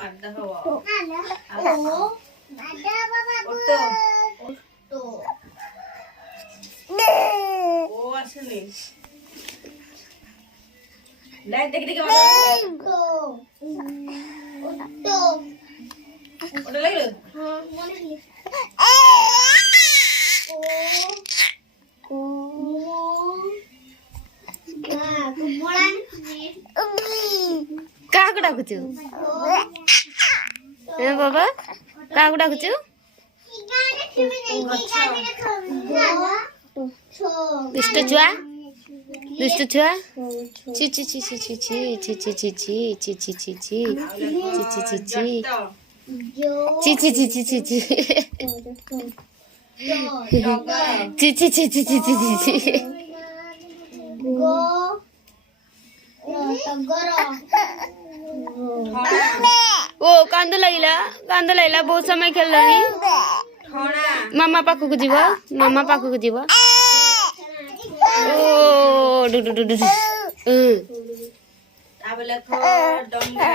ମାଡ ହବ। ଓଟ ଓ ଆସିନି। লাই দেখি দেখি মাথা ওটা লাগলো হ্যাঁ মনে হলো କାହାକୁ ଡାକୁଛୁ ବାବା କାହାକୁ ଡାକୁଛୁ ଦୁଷ୍ଟ ଛୁଆ ଦୁଷ୍ଟ ଛୁଆ ଛି ଛି ଛି ଛି ଛି ଛି ଛି ଛି ଛି ଛି ଛି ଛି ଛି ଛି ଛି ଛି ଛି ଛି ছি ছি ছি ছি ছি ছি ছি ছি ছি ছি ছি ছি ছি ଓ କାନ୍ଦ ଲାଗିଲା ବହୁତ ସମୟ ଖେଳିଲାଣି ମାମା ପାଖକୁ ଯିବ ଓ ଡୁ ଡୁ ଡୁ ଡୁ ତାପରେ ଡଙ୍ଗା